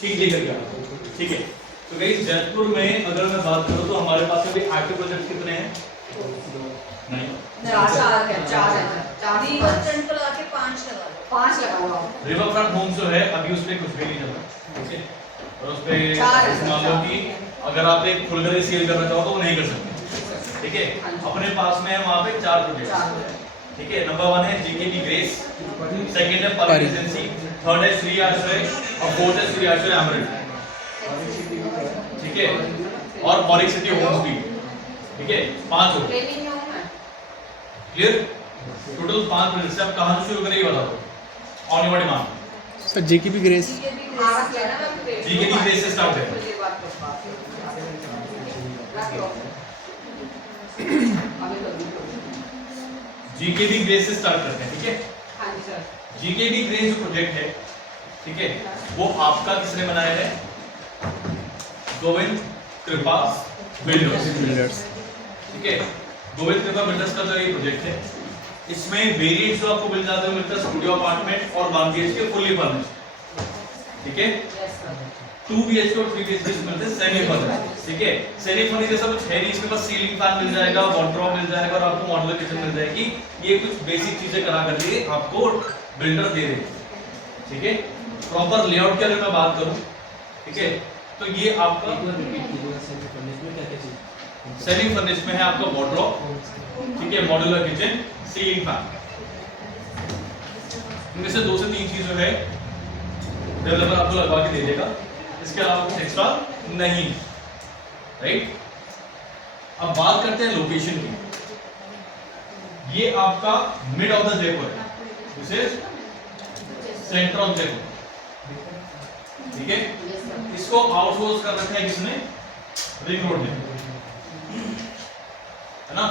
ठीक लेकर के आओ, ठीक है। तो गाइस जयपुर में अगर मैं बात करूं तो हमारे पास अभी एक्टिव प्रोजेक्ट कितने हैं? नहीं, चार है रिवर फ्रंट को लगा के 5 लगा लो, 5 लगाओ। रिवर फ्रंट होम जो है अभी उस पे कुछ भी नहीं चल रहा, ठीक है। और उस पे चार है, मान लो कि अगर आप एक खुलकर सेल करना चाहो तो वो नहीं कर सकते, ठीक है। अपने पास में है वहां पे 4 प्रोजेक्ट, ठीक है। नंबर 1 है जीकेबी ग्रेस, सेकंड है पर एजेंसी, थर्ड है श्री आश्रय और फोर्थ है श्री आश्रय एमरेट, ठीक है। और ऑरिक सिटी होम स्पीड, ठीक है। 5 हो गए, क्लियर। टोटल 5 प्रोजेक्ट से आप कहां से शुरू करेंगे बताओ? On your demand. Sir JKB Grace GKB Grace से स्टार्ट है। जीकेबी ग्रेस से स्टार्ट करते हैं, ठीक है। हां जी सर। जीकेबी ग्रेस जो प्रोजेक्ट है, ठीक है, वो आपका किसने बनाया है? गोविंद कृपा बिल्डर्स, ठीक है। गोविंद कृपा बिल्डर्स का जो ये प्रोजेक्ट है, इसमें वेरिएंट्स जो आपको मिल जाते हैं मिलता है स्टूडियो अपार्टमेंट और 1 बीएचके फुल्ली फर्निश्ड, ठीक है। 2 बीएचके और 3 बीएचके मिलते हैं सेमी फर्निश्ड, ठीक है। सेमी फर्निश्ड जैसा कुछ है नहीं, इसमें बस सीलिंग फैन मिल जाएगा, वार्डरोब मिल जाएगा और आपको मॉड्यूलर किचन मिल जाएगी। ये कुछ बेसिक चीजें करा करके आपको बिल्डर दे देंगे, ठीक है। प्रॉपर लेआउट की अगर मैं बात करूं, ठीक है, तो ये आपका सेमी फर्निश्ड में है आपका वार्डरोब, ठीक है, मॉड्यूलर किचन, सीलिंग फैन। इनमें से 2 से 3 चीज जो है डेवलपर आपको लगवा के दे देगा, इसके अलावा कुछ एक्स्ट्रा नहीं, राइट। अब बात करते हैं लोकेशन की। ये आपका मिड ऑफ द जयपुर है, this is centre of Jaipur, ठीक है। इसको आउटसोर्स कर रखा है किसने? रिंग रोड ने, है ना,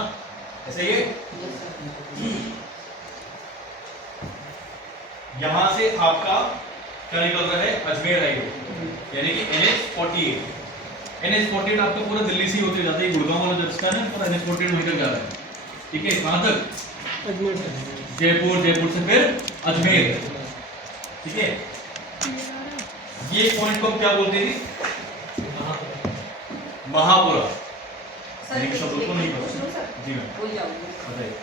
ऐसे ये यहां से आपका क्या निकल रहा है? अजमेर हाईवे, यानी कि NH48। NH48 आपका पूरा दिल्ली से होते जाता है, गुड़गांव वाला जो रास्ता है ना, पूरा NH48 होकर जा रहा है, ठीक है। कहां तक? जयपुर, जयपुर से फिर अजमेर, ठीक है। ये पॉइंट को हम क्या बोलते हैं? महापुरा। सर शब्द को नहीं पता सर जी मैम, बोल जाऊंगी बताइए।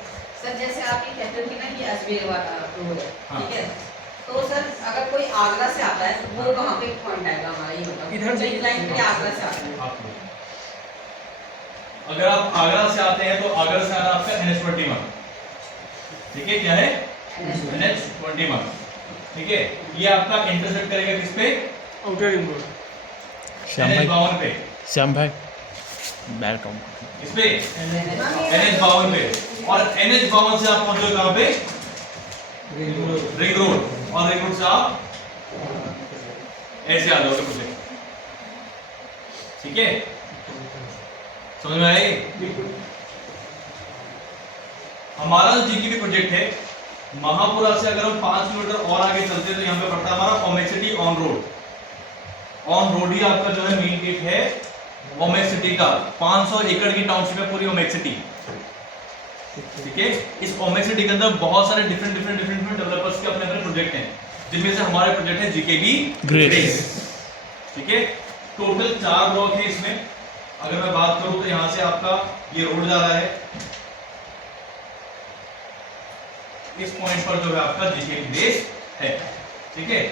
सर। जैसे आप ये कहते हो कि ना ये अजमेर वाला रोड है, हाँ। ठीक है। तो सर अगर कोई आगरा से आता है तो वो कहां पे पॉइंट आएगा हमारा? ये बताओ। इधर से लाइन पे आगरा से आता है। अगर आप आगरा से आते हैं तो आगरा से आना आपका NH21, ठीक है। क्या है? NH21, ठीक है। ये आपका इंटरसेक्ट करेगा किस पे? Outer ring road. NH52 पे। श्याम भाई वेलकम। इस पे NH52 पे, और NH52 से आप पहुंचोगे कहां पे? रिंग रोड, और रिंग रोड से आप ऐसे आ जाओगे मुझे, ठीक है। समझ में आई? हमारा जो जीकेबी प्रोजेक्ट है, महापुरा से अगर हम 5 किलोमीटर और आगे चलते हैं तो यहाँ पे पड़ता है हमारा Omaxe City on road. On road ही आपका जो है मेन गेट है ओमेक सिटी का। 500 एकड़ की टाउनशिप है पूरी ओमेक सिटी, ठीक है। इस ओमेक सिटी के अंदर बहुत सारे डिफरेंट डेवलपर्स के अपने अपने प्रोजेक्ट हैं, जिनमें से हमारे प्रोजेक्ट है जीकेबी ग्रेस, ठीक है। टोटल 4 ब्लॉक है इसमें। अगर मैं बात करूं तो यहां से आपका ये रोड जा रहा है, इस पॉइंट पर जो है आपका जीकेबी ग्रेस है, ठीक है।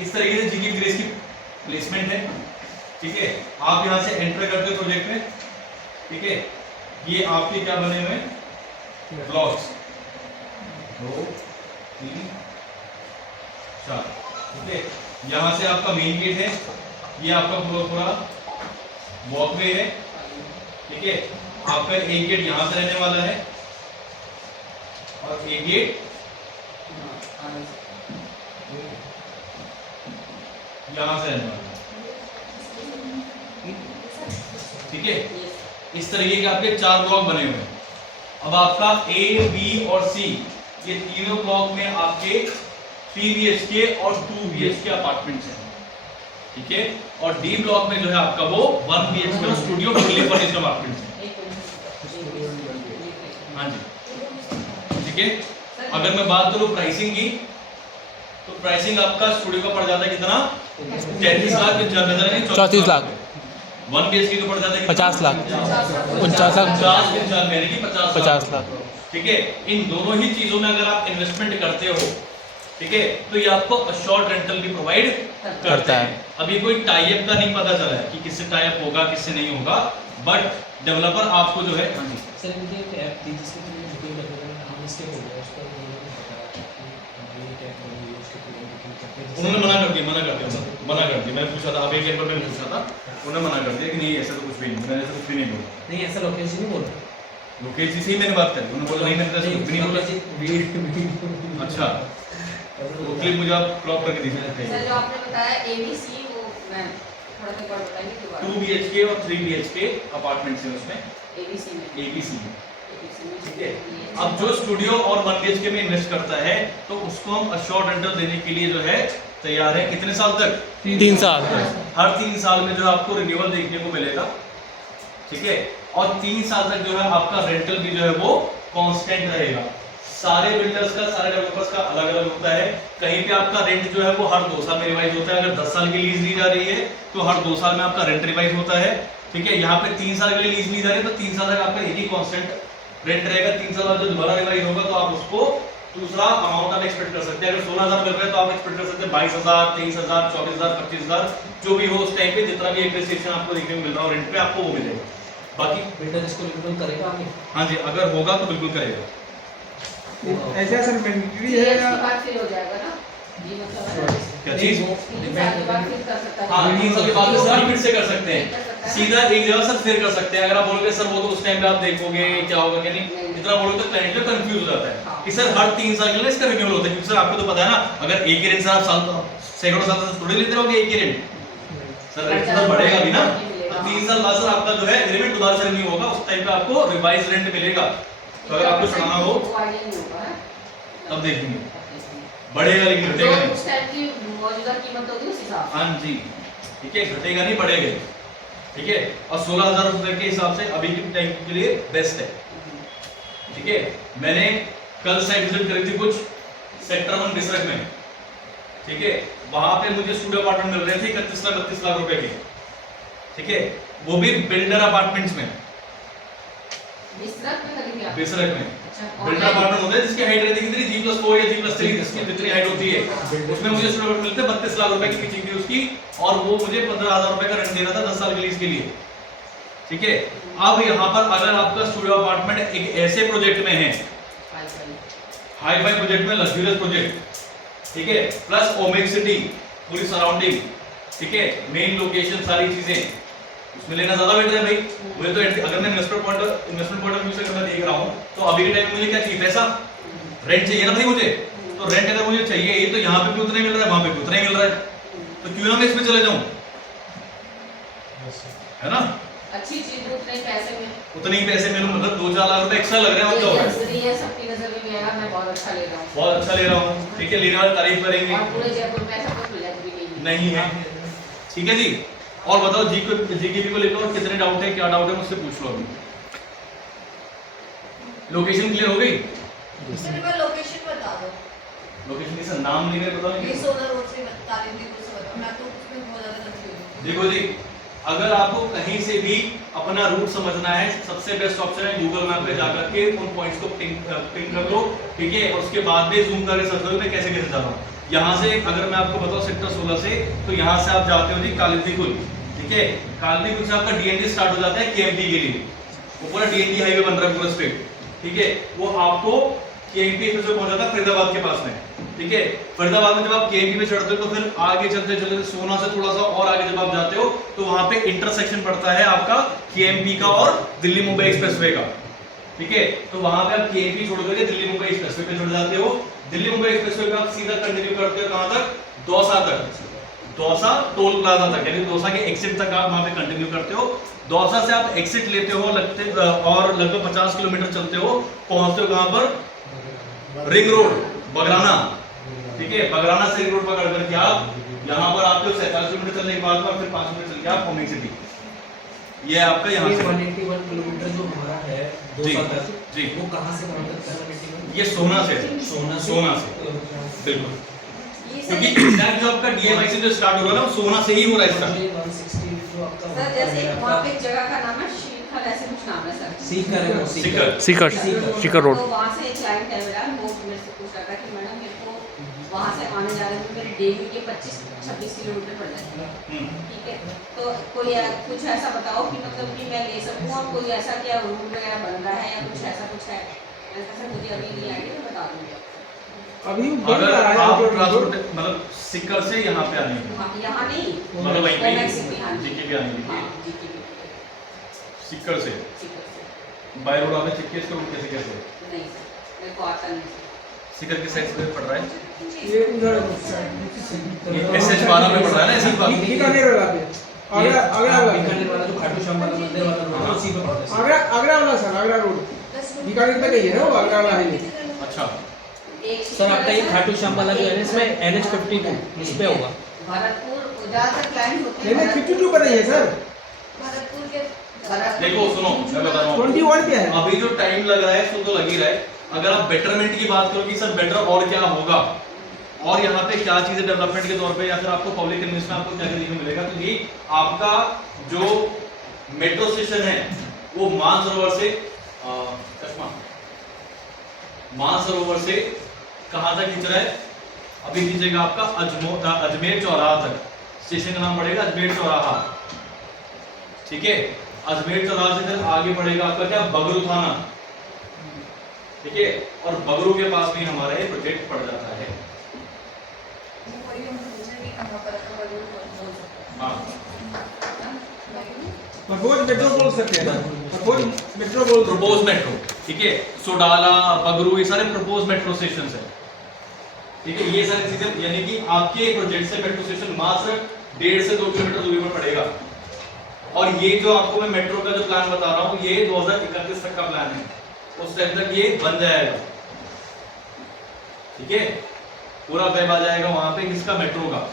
इस तरीके से जीकेबी ग्रेस की प्लेसमेंट है, ठीक है। आप यहां से एंटर करते हो प्रोजेक्ट में, ठीक है। ये आपके क्या बने हुए हैं? ब्लॉक्स 2 3 4, ठीक है। यहां से आपका मेन गेट है, ये आपका पूरा वॉकवे है, ठीक है। आपका एक गेट यहां से रहने वाला है और एक गेट यहां से रहने वाला है, ठीक है। इस तरीके के आपके 4 ब्लॉक बने हुए हैं। अब आपका A, B और C ये तीनों ब्लॉक में आपके 3 BHK और 2 BHK अपार्टमेंट्स हैं, ठीक है। और D ब्लॉक में जो है आपका वो 1 BHK और स्टूडियो फुल्ली फर्निश्ड अपार्टमेंट्स हैं। हाँ जी, ठीक है। अगर मैं बात करूँ प्राइसिंग की, तो प्राइसिंग आपका स्टूडियो का पड़ जाता है कितना, 33 लाख 34 लाख 1 BHK का पड़ जाता है 50 लाख 49 लाख 50 यानी कि 50 लाख। ठीक है। इन दोनों ही चीजों में अगर आप इन्वेस्टमेंट करते हो, ठीक है, तो ये आपको अश्योर्ड रेंटल भी प्रोवाइड करता है। अभी कोई टाई अप का नहीं पता चला है कि किससे टाई अप होगा किससे नहीं होगा, बट डेवलपर आपको जो है, हाँ जी सर मुझे एक ऐप थी जिसके थ्रू बुकिंग करते थे, हम इसके हो गया उसका मुझे नहीं पता कि हम ये क्या करेंगे उसके थ्रू बुकिंग करते हैं। उन्होंने मना कर दिया। मैं पूछा था, अब एक पर मैंने पूछा था, उन्होंने मना कर दिया कि नहीं ऐसा तो कुछ भी नहीं, मैंने ऐसा कुछ भी नहीं बोला। नहीं ऐसा लोकेशन नहीं बोल लोकेश जी से ही मैंने बात करी, उन्होंने बोला नहीं मैंने ऐसा कुछ भी नहीं बोला। अच्छा, वो क्लिप मुझे आप क्रॉप करके दीजिए। सर जो आपने बताया ABC, वो मैं थोड़ा सा और बताएंगे कि 2 BHK और 3 BHK अपार्टमेंट्स हैं उसमें, ABC में ABC में। ठीक है। ये- अब जो स्टूडियो और 1 BHK में इन्वेस्ट करता है, तो उसको हम अश्योर्ड रेंटल देने के लिए जो है तैयार है। कितने साल तक? 3 साल। हर 3 साल में जो है आपको रिन्यूअल देखने को मिलेगा, ठीक है। और 3 साल तक जो है आपका रेंटल भी जो है वो कांस्टेंट रहेगा। सारे बिल्डर्स का, सारे डेवलपर्स का अलग अलग होता है। कहीं पे आपका रेंट जो है वो हर 2 साल में रिवाइज होता है। अगर 10 साल की लीज ली जा रही है तो हर 2 साल में आपका रेंट रिवाइज होता है, ठीक है। यहाँ पे 3 साल के लिए लीज ली जा रही है तो 3 साल तक आपका एक ही कांस्टेंट रेंट रहेगा। 3 साल बाद जो दोबारा रिवाइज होगा तो आप उसको दूसरा अमाउंट आप एक्सपेक्ट कर सकते हैं। अगर 16,000 मिल रहा है तो आप एक्सपेक्ट कर सकते हैं 22,000, 23,000, 24,000, 25,000, जो भी हो उस टाइम पे जितना भी एप्रिसिएशन आपको देखने को मिल रहा हो रेंट पे, आपको वो मिलेगा। बाकी बिल्डर इसको रिन्यूअल करेगा आगे। हाँ जी, अगर होगा तो बिल्कुल करेगा। ऐसा सर मैंडेटरी ये है इसके बाद फिर हो जाएगा ना, ये मतलब क्या चीज? 3 साल के बाद फिर कर सकता है। हाँ, 3 साल के बाद में सर फिर से कर सकते हैं, कर सकता है। सीधा एक जगह सर फिर कर सकते हैं। अगर आप बोलोगे सर वो तो उस टाइम पे आप देखोगे क्या होगा क्या नहीं, इतना बोलोगे तो क्लाइंट जो कंफ्यूज हो जाता है कि सर हर 3 साल के लिए इसका रिन्यूअल होता है। क्योंकि सर आपको तो पता है ना, अगर एक ही रेंट सर आप सैकड़ों साल से थोड़ी लेते रहोगे एक ही रेंट, सर रेंट तो बढ़ेगा भी ना। तो 3 साल बाद सर आपका जो है एग्रीमेंट दोबारा से रिन्यू होगा, उस टाइम पे आपको रिवाइज रेंट मिलेगा। तो अगर आपको चढ़ाना हो वो आइडिया नहीं होगा ना, तब देखेंगे, बढ़ेगा लेकिन जो घटेगा नहीं। उस टाइम की मौजूदा कीमत होगी उस हिसाब से। हाँ जी, ठीक है, घटेगा नहीं बढ़ेगा, ठीक है। और 16,000 रुपए के हिसाब से अभी के टाइम के लिए बेस्ट है, ठीक है। मैंने कल साइट विजिट करी थी कुछ सेक्टर 1 बिसरक में, ठीक है। वहां पे मुझे स्टूडियो अपार्टमेंट मिल रहे थे 31 लाख 32 लाख रुपए के, ठीक है, वो भी बिल्डर अपार्टमेंट्स में, बिसरक में खरीदी आप? बिसरक में। अच्छा, बिल्डर अपार्टमेंट होते हैं जिसकी हाइट रहती है कितनी, G+4 या G+3, जिसकी जितनी हाइट होती है, उसमें मुझे स्टूडियो मिलते 32 लाख रुपए की पिचिंग थी उसकी, और वो मुझे 15,000 रुपए का रेंट दे रहा था 10 साल के लीज के लिए, ठीक है। अब यहाँ पर अगर आपका स्टूडियो अपार्टमेंट एक ऐसे प्रोजेक्ट में है, हाई फाई प्रोजेक्ट में, लग्जरियस प्रोजेक्ट, ठीक है, प्लस ओमेक सिटी पूरी सराउंडिंग, ठीक है, मेन लोकेशन, सारी चीजें, उसमें लेना ज्यादा बेटर है भाई। मुझे तो अगर मैं इन्वेस्टमेंट पॉइंट ऑफ व्यू से अगर मैं देख रहा हूँ तो अभी के टाइम में मुझे क्या चाहिए, पैसा, रेंट चाहिए ना भाई मुझे। तो रेंट अगर मुझे चाहिए ही, तो यहाँ पे भी उतना ही मिल रहा है, वहां पे भी उतना ही मिल रहा है, तो क्यों ना मैं इसमें चले जाऊँ, है ना। अच्छी चीज उतने पैसे में, उतने ही पैसे मिलूं, मतलब 2-4 लाख रुपए एक्स्ट्रा लग रहे हैं, और क्या हो रहा है, लग्जरी है, सबकी नजर में भी आएगा, मैं बहुत अच्छा ले रहा हूँ, बहुत अच्छा ले रहा हूँ, ठीक है, लेने वाले तारीफ करेंगे, और पूरे जयपुर में ऐसा कुछ मिला भी नहीं है, ठीक है जी। और बताओ जीकेबी को लेकर और कितने डाउट है, क्या डाउट है मुझसे पूछ लो अभी। लोकेशन क्लियर हो गई? सर एक बार लोकेशन बता दो। लोकेशन की सर नाम नहीं मेरे पता ये नहीं। 16 रोड से कालिंदी से बताओ, मैं तो उसमें बहुत ज्यादा कंफ्यूज हूं। देखो जी, अगर आपको कहीं से भी अपना रूट समझना है, सबसे बेस्ट ऑप्शन है गूगल मैप पे जाकर के उन पॉइंट्स को पिंग कर लो, ठीक है, और उसके बाद में जूम करके सर्च करो मैं कैसे कैसे जा रहा हूँ। यहाँ से अगर मैं आपको बताऊँ सेक्टर 16 से, तो यहाँ से आप जाते हो जी कालिंदी कुल, ठीक है, कालिंदी कुल से आपका डीएनडी स्टार्ट हो जाता है केएमपी के लिए, वो पूरा डीएनडी हाईवे बन रहा है पूरा स्ट्रेट, ठीक है, वो आपको केएमपी पे से पहुंचाता है फरीदाबाद के पास में, ठीक है। फरीदाबाद में जब आप केएमपी पे चढ़ते हो तो फिर आगे चलते चलते सोना से थोड़ा सा और आगे जब आप जाते हो तो वहां पे इंटरसेक्शन पड़ता है आपका केएमपी का और दिल्ली मुंबई एक्सप्रेसवे का, ठीक है। तो वहां पे आप केएमपी छोड़ करके दिल्ली मुंबई एक्सप्रेसवे पे चढ़ जाते हो। दिल्ली मुंबई एक्सप्रेसवे पे आप सीधा कंटिन्यू करते हो कहां तक, दौसा तक, दौसा टोल प्लाजा तक, यानी दौसा के एग्जिट तक आप वहां पे कंटिन्यू करते हो। दौसा से आप एग्जिट लेते हो और लगभग 50 किलोमीटर चलते हो, पहुंचते हो कहां पर, रिंग रोड बगराना, ठीक है। बगराना से रिंग रोड पकड़ करके आप यहाँ पर आपको 47 किलोमीटर चलने के बाद फिर 5 मिनट चल के आप ओमेक सिटी, ये आपका यहाँ से 181 किलोमीटर जो हमारा है जी। 2 तक जी वो कहाँ से कहाँ तक करना है? ये सोना से सोना से बिल्कुल, क्योंकि एग्जैक्ट जो आपका DMI से जो स्टार्ट हो रहा है ना वो सोना से ही हो रहा है स्टार्ट। 160 जो आपका सर जैसे वहाँ पे एक जगह का नाम है श्रीखल, ऐसे कुछ नाम है सर। सीकर है वो, सीकर सीकर रोड। तो वहाँ से एक क्लाइंट है मेरा, वो मेरे से पूछ रहा था कि मैडम मेरे को वहाँ से आने जाने में मेरे डेली के 25-26 किलोमीटर पड़ जाते हैं, ठीक है, तो कोई कुछ ऐसा बताओ कि मतलब कि मैं ले सकूँ, और कोई ऐसा क्या रूट वगैरह बन रहा है या कुछ है ऐसा सर मुझे अभी नहीं आइडिया, मैं बता दूँगी। अभी बन अगर रहा है आप आपका ट्रांसपोर्ट मतलब सीकर से यहाँ पे आने की, हाँ, यहाँ नहीं, मतलब वहीं पे ओमेक्स सिटी, हाँ जी। जीके भी आने की, हाँ, GKB, सीकर से सीकर से। बाय रोड आपने चेक किया इसको कैसे कैसे नहीं सर, मेरे को आता नहीं सर। सीकर की साइड से पड़ रहा है, ये उधर SH12 में पड़ रहा है ना इसी बात। बीकानेर वाला पे, आगरा वाला बीकानेर वाला जो खाटू श्याम वाला मंदिर वाला रोड है, उसी पे पड़ता है। आगरा वाला सर, आगरा रोड बीकानेर पे नहीं है ना वो, आगरा वाला हाईवे। अच्छा सर आपका ये खाटू श्याम वाला जो है ना, इसमें NH52 इस पे होगा। भरतपुर ज्यादातर क्लाइंट होते नहीं हैं नहीं 52 पर नहीं है सर, भरतपुर के देखो सुनो मैं बता रहा हूँ 21 पे है। अभी जो टाइम लग रहा है उसको तो लग ही रहा है, अगर आप बेटरमेंट की बात करो कि सर बेटर और क्या होगा और यहाँ पे क्या चीजें डेवलपमेंट के तौर पे या फिर आपको पब्लिक कन्वीनियंस में आपको क्या क्या देखने को मिलेगा, तो ये आपका जो मेट्रो स्टेशन है वो मानसरोवर से मानसरोवर से कहाँ तक खींच रहा है, अभी खींचेगा आपका अजमेर चौराहा तक, स्टेशन का नाम पड़ेगा अजमेर चौराहा, ठीक है। अजमेर चौराहा से फिर आगे पड़ेगा आपका क्या, बगरू थाना, ठीक है, और बगरू के पास भी हमारा ये प्रोजेक्ट पड़ जाता है। हाँ प्रपोज मेट्रो बोल सकते हैं ना, प्रपोज मेट्रो बोल प्रपोज मेट्रो, ठीक है, सोडाला बगरू ये सारे प्रपोज मेट्रो स्टेशन है, ठीक है। ये सारी चीजें यानी कि आपके प्रोजेक्ट से मेट्रो स्टेशन मात्र 1.5 से 2 किलोमीटर दूरी पर पड़ेगा, और ये जो आपको मैं मेट्रो का जो प्लान बता रहा हूँ ये 2031 तक का प्लान है, उस टाइम तक ये बन जाएगा, ठीक है, पूरा वेब आ जाएगा वहां पे किसका, मेट्रो का।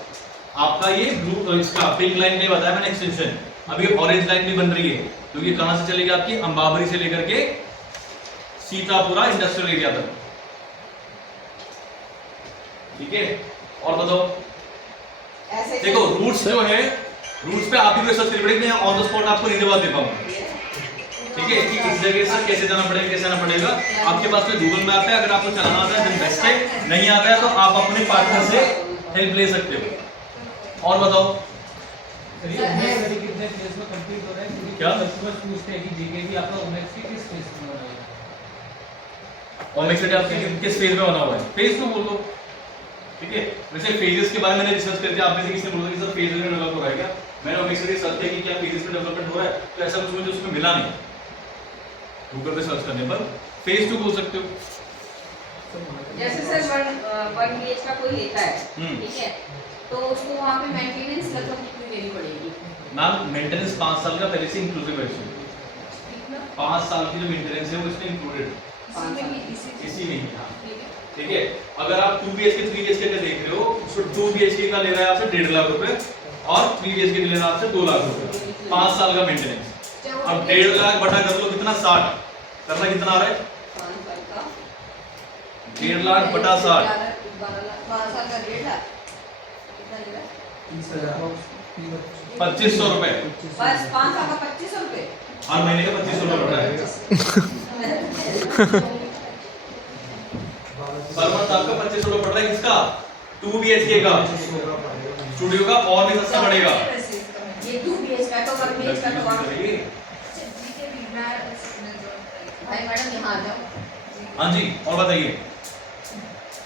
आपका ये ब्लू इसका पिंक लाइन नहीं बताया मैंने एक्सटेंशन, अभी ऑरेंज लाइन भी बन रही है, क्योंकि कहां से चलेगी आपकी, अंबावरी से लेकर के सीतापुरा इंडस्ट्रियल एरिया तक, ठीक है। और बताओ ऐसे देखो रूट्स जो है, रूट्स पे आप ही को सर्च करनी पड़ेगी, मैं ऑन द स्पॉट आपको नहीं जवाब दे पाऊंगा, ठीक है, कि किस जगह से कैसे जाना पड़ेगा कैसे आना पड़ेगा। आपके पास में गूगल मैप है, अगर आपको चलाना आता है तो बेस्ट है, नहीं आता है तो आप अपने पार्टनर से हेल्प ले सकते हो। और बताओ चलिए हमें कितने फेज में कंप्लीट हो रहा है, क्योंकि क्या? कस्टमर्स पूछते हैं कि जीके भी आपका ओमेक्स की किस फेज में हो रहा है। ओमेक्स सिटी आपके किस फेज में बना हुआ है, फेज तो बोल दो, ठीक है। वैसे फेजेस के बारे में मैंने रिसर्च करके आप में से किसी ने बोला कि सर फेज में डेवलप हो रहा है क्या, मैंने ओमेक्स सिटी सर्च किया कि क्या फेजेस में डेवलपमेंट हो रहा है, तो ऐसा कुछ मुझे उसमें मिला नहीं, गूगल पे सर्च करने पर फेज 2 बोल सकते हो। जैसे सर 1 BH का कोई लेता है, ठीक है, तो उसको वहाँ पे मेंटेनेंस लगभग कितनी देनी पड़ेगी? मैम मेंटेनेंस 5 साल का पहले से इंक्लूसिव है इसमें, कितना? 5 साल की जो मेंटेनेंस है वो इसमें इंक्लूडेड इसी में ही, हाँ, ठीक है। ठीक है। अगर आप 2 BHK 3 BHK का देख रहे हो तो 2 BHK का ले रहा है आपसे 1.5 लाख रुपए और 3 BHK का ले रहा है आपसे 2 लाख रुपए, 5 साल का मेंटेनेंस। अब 1.5 लाख बटा कर लो कितना, 60 करना कितना आ रहा है, 5 साल का 1.5 लाख बटा 60, 12 लाख, 5 साल का 1.5 लाख, कितना ले रहा है? 2500 रुपए, बस 5 साल का 2500 रुपए। हर महीने का 2500 रुपए बढ़ा है, पर मंथ आपका 2500 रुपए पड़ रहा है, किसका, 2 BHK का, स्टूडियो का और भी सस्ता पड़ेगा। ये 2 BH का तो 1 BH का तो भाई मैडम यहाँ आ जाओ। हाँ जी, और बताइए।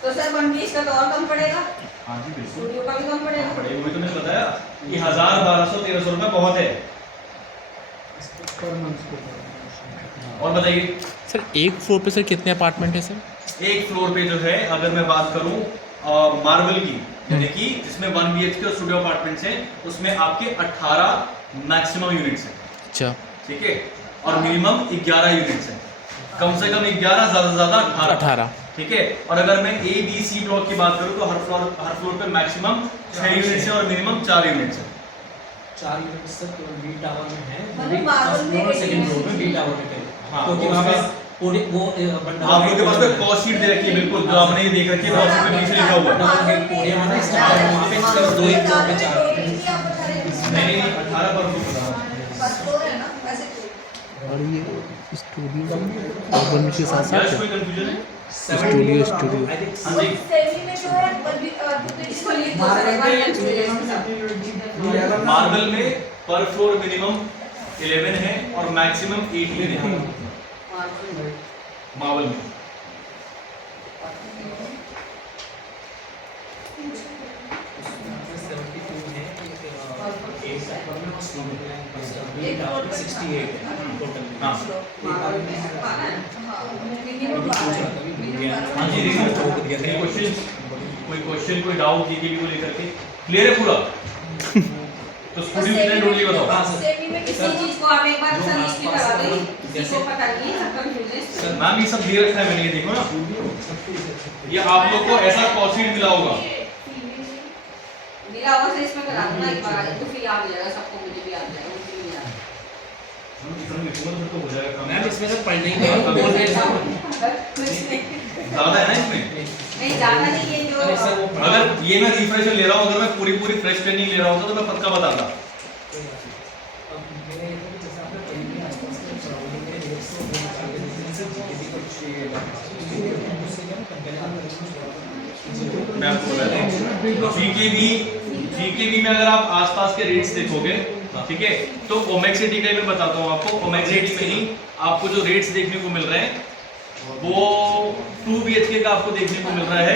तो सर 1 BH का तो और कम पड़ेगा, हाँ जी बिल्कुल स्टूडियो का भी कम पड़ेगा। पड़ेगा, वही तो मैंने बताया कि 1000 1200 1300 रुपए बहुत है। पर मंथ को। और बताइए सर एक फ्लोर पे सर कितने अपार्टमेंट है सर? एक फ्लोर पे जो है अगर मैं बात करूं मार्बल की, यानी कि जिसमें 1 BHK और स्टूडियो अपार्टमेंट्स हैं, उसमें आपके 18 मैक्सिमम यूनिट्स हैं, अच्छा ठीक है, और मिनिमम 11 यूनिट्स हैं, कम से कम 11, ज्यादा से ज्यादा 18, ठीक है। और अगर मैं A B C ब्लॉक की बात करूं तो हर फ्लोर पे मैक्सिमम 6 यूनिट्स हैं और मिनिमम 4 यूनिट्स हैं। 4 यूनिट्स तक केवल बी टावर में है, मतलब मार्बल में सेकंड फ्लोर में बी टावर में कहीं, हाँ, क्योंकि और वहाँ पे उसका- वो आप लोग के पास में कॉस्ट शीट दे रखी है, बिल्कुल जो आपने ये देख रखी है, कॉस्ट शीट में पीछे लिखा हुआ है। कोडिया में ना स्टार्ट वहाँ पे सिर्फ 2 एग्जाम पे 4 नहीं 18 पर रुक रहा और ये स्टूडियो ओपन के साथ क्या साथ कोई कंफ्यूजन है? स्टूडियो हाँ जी, सेमी में जो है इसको लिख दो सर, एक बार लिख दो। मार्बल में पर फ्लोर मिनिमम 11 है और मैक्सिमम 18 है मार्बल में। हाँ हाँ जी, कोई क्वेश्चन कोई डाउट जीके को लेकर के क्लियर है पूरा? तो स्टूडियो कितने टोटली बताओ? हाँ सर। सेमी में इसी चीज को आप एक बार सर इसकी करवा दो, किसी को पता नहीं है, सब कंफ्यूज है सर मैम ये सब दे रखा है मैंने, ये देखो ना, ये आप लोग को ऐसा कॉस्ट शीट मिला होगा। मेरा और से इसमें करा दो ना एक बार, तो फिर याद हो जाएगा सबको, मुझे भी याद हो जाएगा, मुझे भी याद हम इतना लिखूंगा तो हो जाएगा काम। मैम इसमें सर पढ़ने ही नहीं बोल रहे हैं कुछ नहीं ज्यादा है ना इसमें? नहीं ज्यादा नहीं, ये जो अरे सर वो अगर ये मैं रिफ्रेशर ले रहा हूँ, अगर मैं पूरी फ्रेश ट्रेनिंग ले रहा होता तो मैं पक्का बताता। मैं आपको बताता हूँ, जीकेबी में अगर आप आसपास के रेट्स देखोगे, ठीक है, तो ओमेक्सिटी का मैं बताता हूँ आपको। ओमेक्सिटी में ही आपको जो रेट्स देखने को मिल रहे हैं वो 2 BHK का आपको देखने को मिल रहा है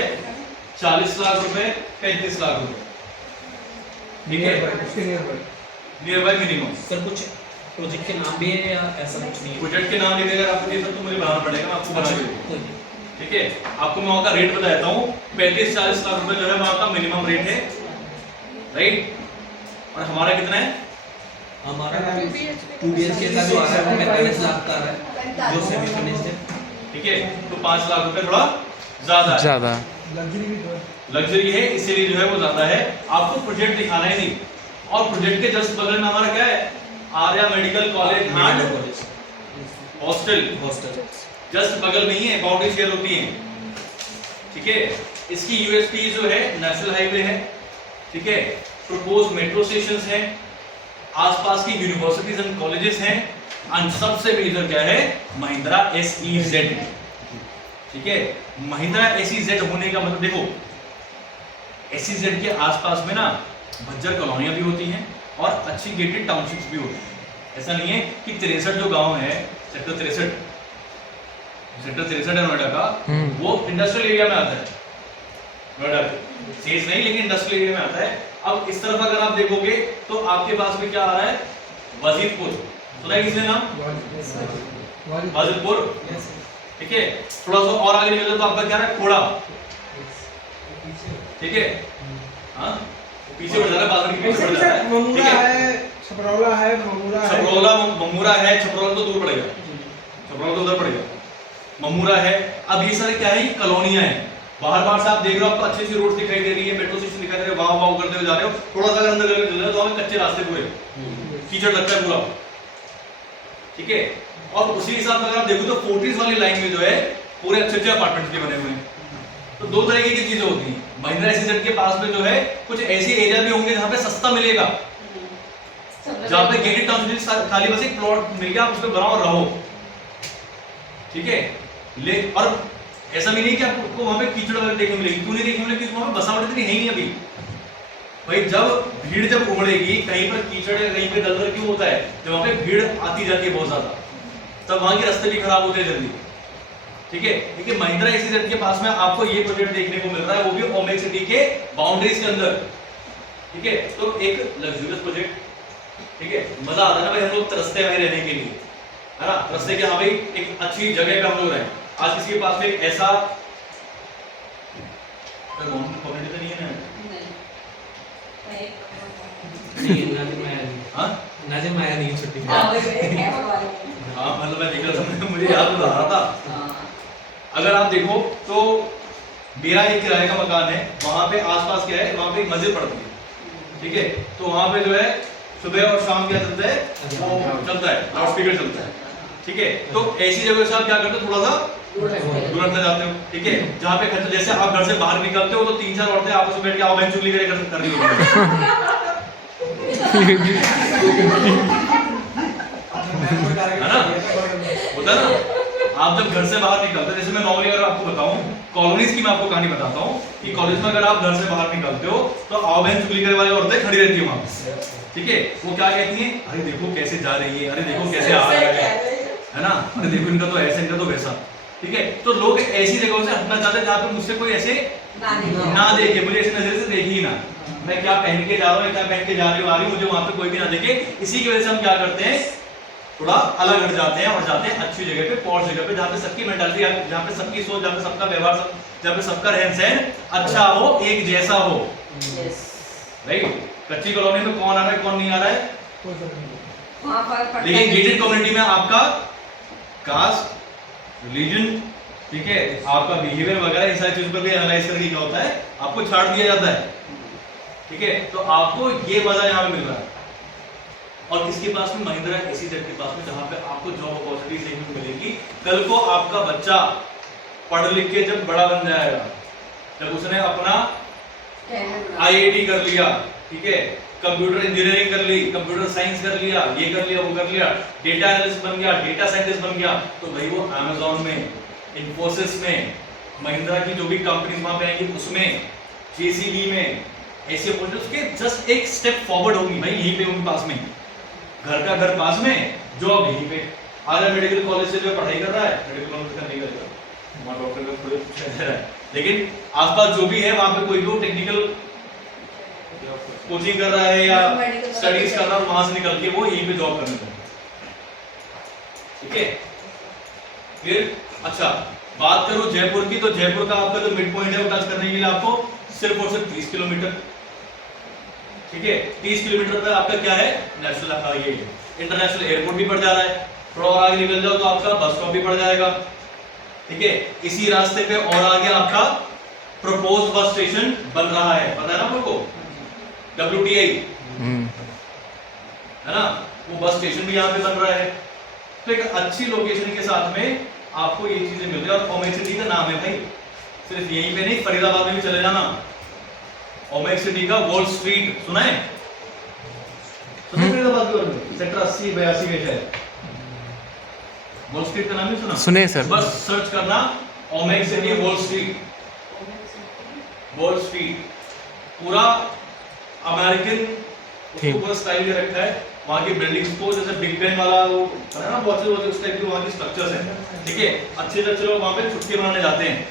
40 लाख रुपए, 35 लाख रुपए, ठीक है, नियर बाय मिनिमम। सर कुछ प्रोजेक्ट के नाम भी है या ऐसा कुछ नहीं है? प्रोजेक्ट के नाम लिखेगा आपको, ये सब तो मुझे बनाना पड़ेगा, मैं आपको बना के दूंगा, ठीक है। आपको मैं वहाँ का रेट बता देता हूँ, 35-40 लाख रुपए जो है वहाँ का मिनिमम रेट है, राइट। और हमारा कितना है? हमारा 2 BHK का जो आ रहा है वो 45 लाख का आ रहा है, जो सेमी फिनिश्ड है, ठीक है। तो 5 लाख रुपए थोड़ा ज्यादा है, ज़्यादा लग्जरी है, इसीलिए जो है वो ज्यादा है। आपको प्रोजेक्ट दिखाना ही नहीं, और प्रोजेक्ट के जस्ट बगल में हमारा क्या है, Arya medical college and hostel, just बगल में ही है, बाउंड्री शेयर होती है, ठीक है। इसकी यूएसपी जो है नेशनल हाईवे है, ठीक है, प्रपोज मेट्रो स्टेशंस हैं, आसपास की यूनिवर्सिटीज एंड कॉलेजेस हैं, और सबसे मेजर क्या है, महिंद्रा SEZ, ठीक है। महिंद्रा SEZ होने का मतलब देखो, SEZ के आसपास में ना बज्जर कॉलोनियां भी होती हैं और अच्छी गेटेड टाउनशिप्स भी होती हैं। ऐसा नहीं है कि 63 जो गांव है, सेक्टर 63 है नोएडा का, वो इंडस्ट्रियल एरिया में आता है, नोएडा सेज नहीं, लेकिन इंडस्ट्रियल एरिया में आता है। अब इस तरफ अगर आप देखोगे तो आपके पास में क्या आ रहा है, वजीरपुर, सुना है किसने नाम? वजीरपुर, ठीक है। थोड़ा सा और आगे निकल तो आपका क्या है, खोड़ा, ठीक है, हाँ पीछे बढ़ जा रहा है, बादल के पीछे बढ़ जा रहा है, ठीक है। छपरौला है, ममूरा है, ममूरा है, छपरौला तो दूर पड़ेगा, छपरौला तो उधर पड़ेगा, ममूरा है। अब ये सारे क्या है, ये कॉलोनियां हैं। बाहर से आप देख रहे हो, आपको अच्छी सी रोड दिखाई दे रही है, मेट्रो स्टेशन दिखाई दे रहा है, वाव वाव करते हुए जा रहे हो, थोड़ा सा अगर अंदर चल रहे हो तो हमें कच्चे रास्ते पूरे, कीचड़ लगता है पूरा, ठीक है। और उसी हिसाब से अगर आप देखो तो 40s वाली लाइन में जो है पूरे अच्छे अपार्टमेंट्स के बने हुए हैं। तो दो तरीके की चीजें होती हैं। महिंद्रा SEZ के पास में जो है कुछ ऐसे एरिया भी होंगे जहाँ पे सस्ता मिलेगा, जहाँ पे गेटेड टाउनशिप खाली बस एक प्लॉट मिल गया, आप उसको बनाओ और रहो, ठीक है। और ऐसा भी नहीं कि आपको वहां पे कीचड़ वगैरह देखने मिलेगी, क्यों नहीं देखने मिलेगी, क्योंकि वहां पे बसावट इतनी है ही नहीं अभी। भाई जब भीड़ जब उमड़ेगी, कहीं पर कीचड़ या कहीं पे दलदल क्यों होता है, जब वहां पे भीड़ आती जाती है बहुत ज्यादा, तब वहां के रास्ते भी खराब होते हैं जल्दी, ठीक है। लेकिन महिंद्रा SEZ के पास में आपको ये प्रोजेक्ट देखने को मिल रहा है, वो भी ओमेक सिटी के बाउंड्रीज के अंदर, ठीक है। तो एक लग्जरियस प्रोजेक्ट, ठीक है, मजा आता है ना भाई, हम लोग तरसते हैं रहने के लिए, है ना, तरसते कि हाँ भाई एक अच्छी जगह पे हम लोग रहें। आज किसी के पास में एक ऐसा कम्युनिटी तो नहीं है ना, नाजिम आया नहीं छुट्टी में। हाँ मतलब मैं देख रहा था, मुझे याद आ रहा था। अगर आप देखो तो मेरा एक किराए का मकान है, वहां पे आसपास क्या है, वहां पे एक मस्जिद पड़ती है, ठीक है। तो वहां पे जो है सुबह और शाम क्या चलता है, वो चलता है, लाउड स्पीकर चलता है, ठीक है, तो ऐसी जगह से आप क्या करते हो, थोड़ा सा दूर हटना जाते हो, ठीक है, जहाँ पे खर्च, जैसे आप घर से बाहर निकलते हो तो 3-4 औरतें आपस में बैठ के आओ बहन चुगली कर रही होगी, है ना, होता है ना। आप जब घर से बाहर निकलते हो, जैसे मैं नॉर्मली अगर आपको बताऊं, कॉलोनीज की मैं आपको कहानी बताता हूँ कि कॉलेज में अगर आप घर से बाहर निकलते हो तो आओ बहन चुगली करने वाली औरतें खड़ी रहती है वहां, ठीक है, वो क्या कहती हैं, अरे देखो कैसे जा रही है, अरे देखो कैसे आ रहा है ना, अरे देखो इनका तो ऐसा, इनका तो वैसा, ठीक है। तो लोग ऐसी जगहों से हटना चाहते हैं जहाँ पे मुझसे कोई ऐसे ना देखे, मुझे ऐसे नजर से देखे ही ना, मैं क्या पहन के जा रहा हूँ, क्या पहन के जा रही हूँ, आ रही हूँ, मुझे वहां पे कोई भी ना देखे। इसी की वजह से हम क्या करते हैं, थोड़ा अलग हट जाते हैं और जाते हैं अच्छी जगह पे, पॉश जगह पे, जहाँ पे सबकी मेंटालिटी, जहाँ पे सबकी सोच, जहाँ पे सबका व्यवहार, जहाँ पे सबका रहन सहन अच्छा हो, एक जैसा हो, राइट। कच्ची कॉलोनी में कौन आ रहा है कौन नहीं आ रहा है, लेकिन गेटेड कम्युनिटी में आपका कास्ट, रिलीजन, ठीक है, आपका बिहेवियर वगैरह इन सारी चीजों पर भी एनालाइज करके क्या होता है, आपको छाड़ दिया जाता है, ठीक है। तो आपको ये मजा यहाँ पे मिल रहा है। और किसके पास में, महिंद्रा एसी जेट के पास में, जहां पे आपको जॉब अपॉर्चुनिटी देखने को मिलेगी। कल को आपका बच्चा पढ़ लिख के जब बड़ा बन जाएगा, जब उसने अपना IIT कर लिया, ठीक है, कंप्यूटर इंजीनियरिंग कर ली, कंप्यूटर साइंस कर लिया, ये कर लिया, वो कर लिया, डेटा एनालिस्ट बन गया, डेटा साइंटिस्ट बन गया, तो भाई वो अमेज़न में, इन्फोसिस में, महिंद्रा की जो भी कंपनीज वहां पे आएंगी उसमें, JCB में, ऐसे उसके जस्ट एक स्टेप फॉरवर्ड होगी भाई, यहीं पे उनके पास में, घर का घर पास में, जॉब यहीं पे। आज मेडिकल कॉलेज से जो पढ़ाई कर रहा है, मेडिकल कॉलेज का नहीं करेगा, वहाँ डॉक्टर का खुद पूछा जा रहा है, लेकिन आसपास जो भी है वहाँ पे कोई भी टेक्निकल कोचिंग कर रहा है या स्टडीज कर रहा है, वहां से निकल के वो यहीं पे जॉब करने लगेगा, ठीक है। फिर अच्छा बात करूं जयपुर की, तो जयपुर का आपका जो मिड पॉइंट है वो टच करने के लिए आपको सिर्फ और सिर्फ 30 किलोमीटर, ठीक है, 30 किलोमीटर पर आपका क्या है, नेशनल ये इंटरनेशनल एयरपोर्ट भी पड़ जा रहा है। थोड़ा और आगे निकल जाओ तो आपका बस स्टॉप भी पड़ जाएगा, ठीक है। इसी रास्ते पे और आगे आपका प्रपोज बस स्टेशन बन रहा है, पता है ना आपको, WTI है ना, वो बस स्टेशन भी यहाँ पे बन रहा है। तो एक अच्छी लोकेशन के साथ में आपको ये चीजें मिल रही है। और ओमेक सिटी का नाम है भाई, सिर्फ यहीं पे नहीं, फरीदाबाद में भी चले जाना, ओमेक सिटी का वॉल स्ट्रीट सुना है, फरीदाबाद के सेक्टर 80-82 में है, वॉल स्ट्रीट का नाम नहीं सुना, सुने सर, बस सर्च करना ओमेक city wall street, wall street पूरा अमेरिकन पूरा स्टाइल दे रखा है। वहाँ की बिल्डिंग्स को जैसे बिग बेन वाला वो है ना, बहुत से उस टाइप की वहाँ की स्ट्रक्चर्स हैं, ठीक है। अच्छे से अच्छे लोग वहाँ पे छुट्टी मनाने जाते हैं।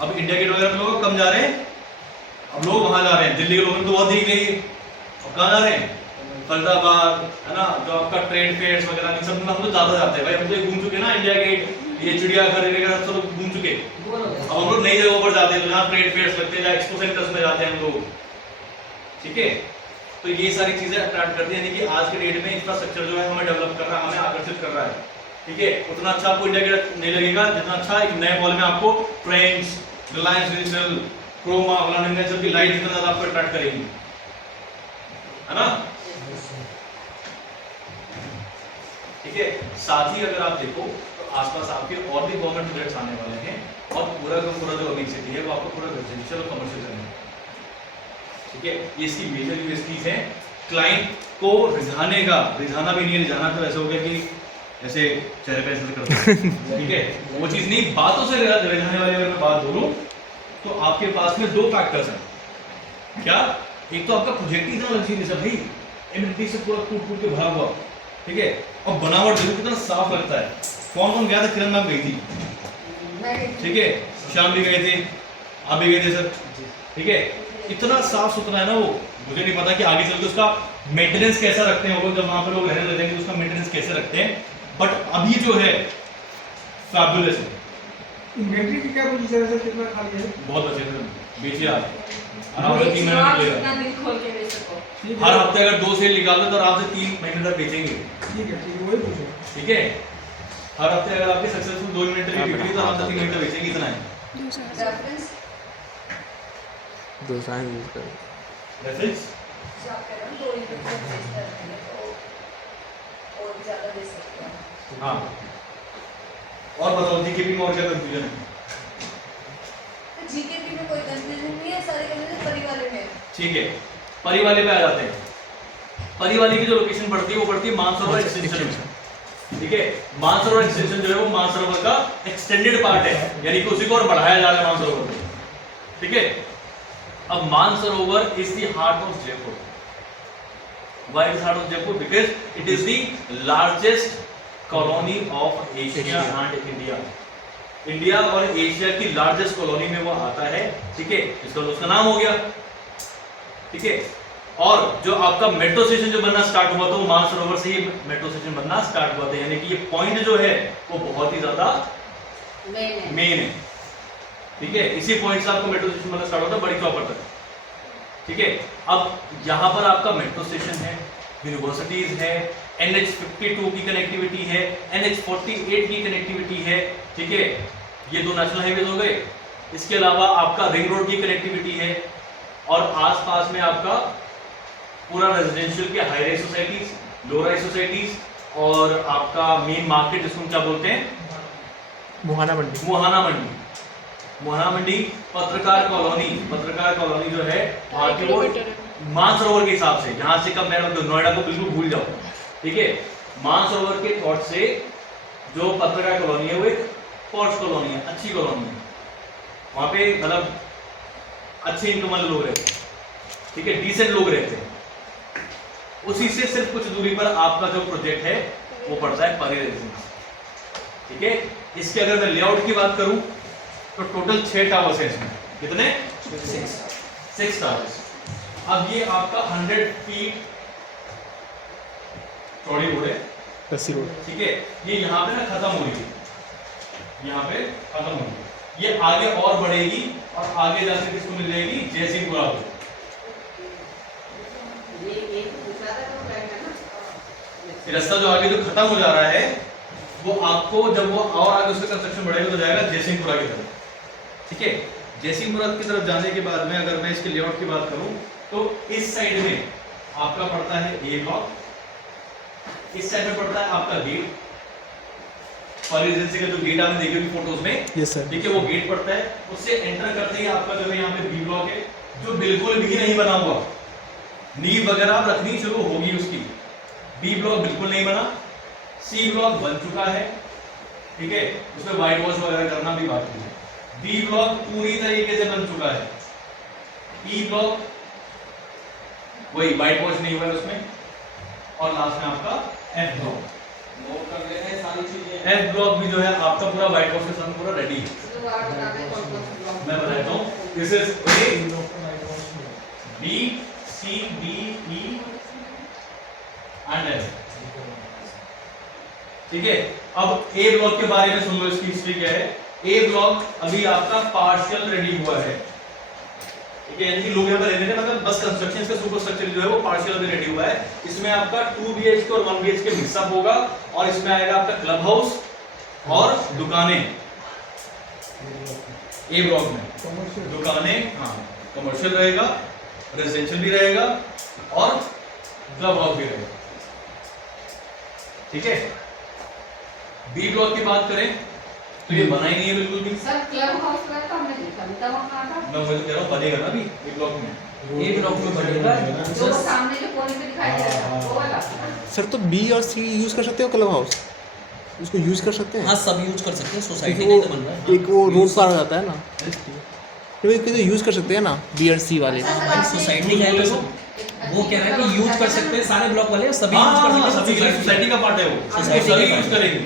अब इंडिया गेट वगैरह में लोग कम जा रहे हैं, अब लोग वहाँ जा रहे हैं, दिल्ली के लोगों को तो बहुत दिख रही है, अब कहाँ जा रहे हैं, फरीदाबाद है ना, जो आपका ट्रेड फेयर्स वगैरह इन सब में हम लोग ज्यादा जाते हैं भाई, हम तो घूम चुके ना, इंडिया गेट, ये चिड़ियाघर वगैरह सब लोग घूम चुके। अब हम लोग नई जगहों पर जाते हैं, तो जहाँ ट्रेड फेयर्स लगते हैं, जहाँ एक्सपो सेंटर्स में जाते हैं हम लोग, ठीक है। तो ये सारी चीजें अट्रैक्ट करती हैं, यानी कि आज के डेट में इंफ्रास्ट्रक्चर जो है हमें डेवलप कर रहा है, हमें आकर्षित कर रहा है, ठीक है। उतना अच्छा आपको इंडिया गेट नहीं लगेगा जितना अच्छा एक नए मॉल में आपको ट्रेंड्स, रिलायंस डिजिटल, क्रोमा, फलाना सबकी लाइट जितना ज्यादा आपको अट्रैक्ट करेगी, है ना, ठीक है। साथ ही अगर आप देखो तो आसपास आपके और भी गवर्नमेंट प्रोजेक्ट्स आने वाले हैं, और पूरा जो ओमेक सिटी है वो आपको पूरा रेजिडेंशियल और कमर्शियल है, ठीक है। ये इसकी मेजर यूएसपीज हैं, क्लाइंट को रिझाने का, रिझाना भी नहीं, रिझाना तो ऐसे हो गया कि ऐसे चेहरे पे ऐसे करते हैं, ठीक है, वो चीज नहीं, बातों से रिझाने वाली अगर मैं बात बोलूं तो आपके पास में 2 फैक्टर्स हैं। क्या, एक तो आपका प्रोजेक्ट ही इतना लग्जरियस है भाई, एमिनिटी से पूरा टूट टूट के भरा हुआ, ठीक है, और बनावट देखो कितना साफ लगता है। कौन कौन गया था, किरण मैम गई थी, ठीक है, श्याम भी गए थे, आप भी गए थे सर, ठीक है। इतना साफ सुथरा है ना वो, मुझे नहीं पता कि आगे चल के उसका मेंटेनेंस कैसा रखते हैं वो लोग, जब वहां पर लोग रहने लगेंगे उसका मेंटेनेंस कैसे रखते हैं, बट अभी जो है फैबुलस है। इन्वेंटरी की क्या पोजीशन है सर, कितना खाली है? बहुत अच्छे से बेचिए आप, आराम से 3 महीने जितना चलेगा, दिन खोल के बेच सको। हर हफ्ते अगर 2 सेल निकाल दो तो आराम से 3 महीने तक बेचेंगे, ठीक है, वही पूछो, ठीक है। हर हफ्ते अगर आपकी सक्सेसफुल 2 महीने तक बिक्री तो आराम से 3 महीने तक बेचेंगे, इतना है रेफरेंस दूसरा यूज करो, रेफरेंस जो आप कह रहे हो 2 यूनिट में बेचते हैं तो और भी ज़्यादा दे सकते हैं। हाँ, और बताओ जीकेपी में और क्या कंफ्यूजन है? जीकेपी में कोई कंफ्यूजन नहीं है, सारे कंफ्यूजन परिवार में है। ठीक है, परी वाले पे आ जाते हैं। परी वाले की जो लोकेशन पड़ती है वो पड़ती है मानसरोवर एक्सटेंशन में। ठीक है, मानसरोवर एक्सटेंशन जो है वो मानसरोवर का एक्सटेंडेड पार्ट है, यानी कि उसी को और बढ़ाया जा रहा है मानसरोवर को। ठीक है, अब Mansarovar is the heart of Jaipur. Why is heart of Jaipur? Because it is the largest colony of Asia and India. India और एशिया की लार्जेस्ट कॉलोनी में वो आता है। ठीक है, इसका उसका नाम हो गया। ठीक है, और जो आपका मेट्रो स्टेशन जो बनना स्टार्ट हुआ था वो मानसरोवर से ही मेट्रो स्टेशन बनना स्टार्ट हुआ था, यानी कि ये पॉइंट जो है वो बहुत ही ज्यादा मेन है। ठीक है, इसी पॉइंट से आपको मेट्रो स्टेशन बनना स्टार्ट होता है बड़ी चौपड़ तक। ठीक है, अब यहाँ पर आपका मेट्रो स्टेशन है, यूनिवर्सिटीज है, NH52 की कनेक्टिविटी है, NH48 की कनेक्टिविटी है। ठीक है, ये दो नेशनल हाईवेज हो गए। इसके अलावा आपका रिंग रोड की कनेक्टिविटी है, और आसपास में आपका पूरा रेजिडेंशियल के high rise societies, low rise societies, और आपका मेन मार्केट जिसको क्या बोलते हैं, मुहाना मंडी। मुहाना मंडी। मुहाना मंडी पत्रकार कॉलोनी जो है वहाँ के वो मानसरोवर के हिसाब से, यहाँ से कम नोएडा को बिल्कुल भूल जाओ। ठीक है, मानसरोवर के थॉट से जो पत्रकार कॉलोनी है वो एक पॉश कॉलोनी है, अच्छी कॉलोनी है। वहाँ पे मतलब अच्छे इनकम वाले लोग रहते हैं। ठीक है, डिसेंट लोग रहते हैं। उसी से सिर्फ कुछ दूरी पर आपका जो प्रोजेक्ट है वो पड़ता है परी रेजिडेंस। ठीक है, इसके अगर मैं लेआउट की बात करूं तो टोटल 6 टावर्स हैं इसमें। कितने? 6 टावर्स। अब ये आपका 100 फीट चौड़ी रोड है, रस्सी रोड। ठीक है, ये यहाँ पे ना खत्म हो रही है, यहाँ पे खत्म हो रही है। ये आगे और बढ़ेगी और आगे जाकर किसको मिल जाएगी? जयसिंहपुरा को। रास्ता जो आगे जो खत्म हो जा रहा है वो आपको जब वो और आगे उसका कंस्ट्रक्शन बढ़ेगा तो जाएगा जयसिंहपुरा की तरफ। ठीक है, जयसिंहपुरा की तरफ जाने के बाद में अगर मैं इसके लेआउट की बात करूं तो इस साइड में आपका पड़ता है ए ब्लॉक, इस साइड में पड़ता है आपका गेट, परी रेजिडेंसी का जो गेट आपने देखी होगी फोटोज में। Yes sir. ठीक है, वो गेट पड़ता है, उससे एंटर करते ही आपका जो है यहाँ पे बी ब्लॉक है, जो बिल्कुल भी नहीं बना हुआ, नींव वगैरह रखनी शुरू होगी उसकी। बी ब्लॉक बिल्कुल नहीं बना, सी ब्लॉक बन चुका है। ठीक है, उसमें व्हाइट वॉश वगैरह करना भी बाकी है। डी ब्लॉक पूरी तरीके से बन चुका है। ई ब्लॉक वही व्हाइट वॉश नहीं हुआ है उसमें, और लास्ट में आपका एफ ब्लॉक। नोट कर लेना है सारी चीजें। एफ ब्लॉक भी जो है आपका पूरा व्हाइट वॉश के साथ पूरा रेडी है। मैं बताता हूँ, this is A B C D E and F. ठीक है, अब ए ब्लॉक के बारे में सुन लो, इसकी हिस्ट्री क्या है। ए ब्लॉक अभी आपका पार्शियल रेडी हुआ है। ठीक है, यानी कि लोग यहाँ पर रहने थे, मतलब बस कंस्ट्रक्शन का सुपर स्ट्रक्चर जो है वो पार्शियल अभी रेडी हुआ है। इसमें आपका 2 BHK और 1 BHK मिक्सअप होगा, और इसमें आएगा आपका क्लब हाउस और दुकानें। ए ब्लॉक में दुकानें, हाँ, कमर्शियल रहेगा, रेजिडेंशियल भी रहेगा और क्लब हाउस भी रहेगा। ठीक है, बी ब्लॉक की बात करें तो ये बना ही नहीं है बिल्कुल भी। सर क्लब हाउस का तो हमने देखा नहीं था वहाँ का। मैं वही कह रहा हूँ, बनेगा ना भी बी ब्लॉक में। ए ब्लॉक में बनेगा जो सामने जो कोने पे दिखाई दे रहा है वो वाला। सर तो बी और सी यूज़ कर सकते हो क्लब हाउस, उसको यूज़ कर सकते हैं। हाँ, सब यूज कर सकते हैं, सोसाइटी एक का वो तो बन रहा है। एक वो रोड पार हो जाता है ना, तो ये तो यूज़ कर सकते हैं ना बी और सी वाले। सोसाइटी का है तो वो कह रहा है कि यूज कर सकते हैं सारे ब्लॉक वाले, सभी यूज कर हाँ, सकते हैं। सोसाइटी का पार्ट है वो, सोसाइटी सभी का यूज part है। करेंगे।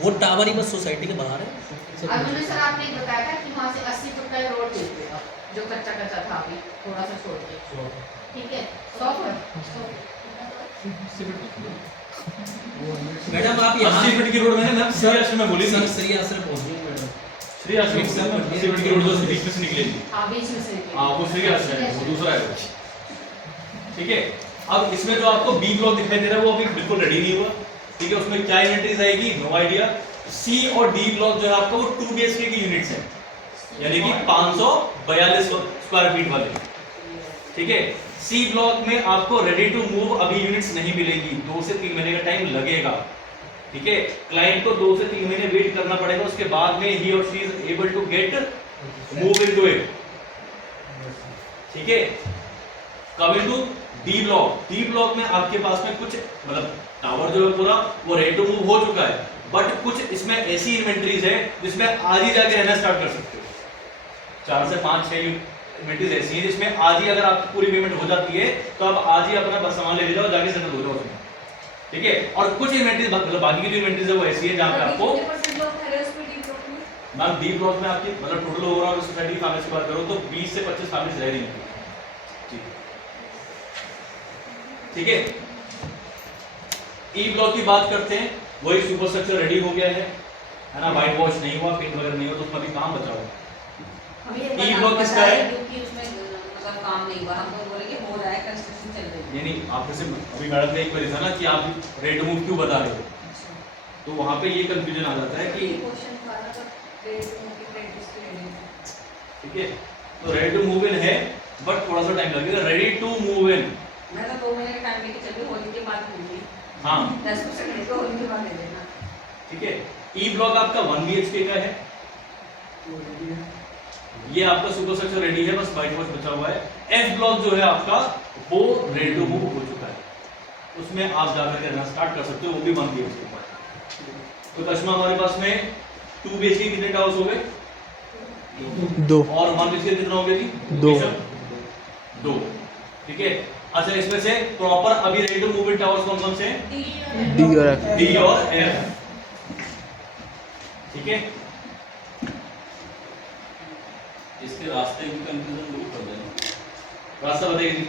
वो टावर ही बस सोसाइटी के बाहर है। अभी सर आपने एक बताया था कि वहाँ से 80 फुट का रोड निकलेगा, जो कच्चा कच्चा था अभी थोड़ा सा छोड़ के। ठीक है, 100 फुट। मैडम आप यहाँ 80 फीट की रोड मैंने श्री आश्रम में बोली सर थी। श्री आश्रम पहुँच गए मैडम। श्री आश्रम से 80 फीट की रोड जो बीच में से निकलेगी, हाँ, बीच में से निकलेगा। हाँ, वो श्री आश्रम है, वो दूसरा है। ठीक है, अब इसमें जो आपको बी ब्लॉक दिखाई दे रहा है वो अभी बिल्कुल रेडी नहीं हुआ। ठीक है, उसमें क्या इन्वेंटरीज आएगी, नो आइडिया। सी और डी ब्लॉक जो है आपका वो 2 BHK की यूनिट्स है, यानी कि 542 स्क्वायर फीट वाले। ठीक है, सी ब्लॉक में आपको रेडी टू मूव अभी यूनिट्स नहीं मिलेगी, 2 से 3 महीने का टाइम लगेगा। ठीक है, क्लाइंट को 2 से 3 महीने वेट करना पड़ेगा, उसके बाद में ही और she is able to get move into it. ठीक है, coming to D block. D block में आपके पास में कुछ मतलब टावर जो है पूरा वो रेडी टू मूव हो चुका है, बट कुछ इसमें ऐसी इन्वेंट्रीज है जिसमें आज ही जाके रहना स्टार्ट कर सकते हो। 4 से 5-6 इन्वेंट्रीज ऐसी हैं जिसमें आज ही अगर आपकी पूरी पेमेंट हो जाती है तो आप आज ही अपना बस सामान ले जाओ, जाके सेटल हो जाओ उसमें। ठीक है, और कुछ इन्वेंट्रीज मतलब बाकी की जो इन्वेंट्रीज है वो ऐसी है जहां पे आपको मैम डी ब्लॉक में आपकी मतलब टोटल ओवरऑल सोसाइटी फैमिलीज की बात करो तो 20 से 25 फैमिलीज रह रही हैं। ठीक है, ई ब्लॉक की बात करते हैं। वही सुपर स्ट्रक्चर रेडी हो गया है ना, व्हाइट वॉश नहीं हुआ, पेंट वगैरह नहीं हुआ, तो उसमें अभी काम बचा हुआ। ई ब्लॉक किसका है? क्योंकि उसमें मतलब काम नहीं हुआ, हम तो बोले कि हो रहा है, कंस्ट्रक्शन चल रही है। यानी आपने से अभी मैडम ने एक बार था ना कि आप रेडी टू मूव क्यों बता रहे हो, तो वहां पे ये कंफ्यूजन आ जाता है कि ठीक है, तो रेडी टू मूव इन है बट थोड़ा सा टाइम लगेगा। रेडी टू मूव इन मैं तो 2 महीने का टाइम लेके चल रही हूँ, होली के बाद दूंगी। हाँ 10% लेके होली के बाद दे देना। ठीक है, ई ब्लॉक आपका 1 BHK का है, ये आपका सुपर स्ट्रक्चर रेडी है, बस व्हाइट वॉश बचा हुआ है। एफ ब्लॉक जो है आपका वो रेडी टू मूव हो चुका है, उसमें आप जाकर के रहना स्टार्ट कर सकते हो, वो भी 1 BHK का है। तो कस्टमर हमारे पास में 2 BHK कितने टावर्स हो गए? 2 और 1 BHK कितना हो गया जी? 2। ठीक है, अच्छा इसमें से प्रॉपर अभी ready to move in towers कौन कौन से हैं? डी और एफ। डी और एफ। ठीक है, इसके रास्ते की कंफ्यूजन दूर कर देना। रास्ता बताइए जी।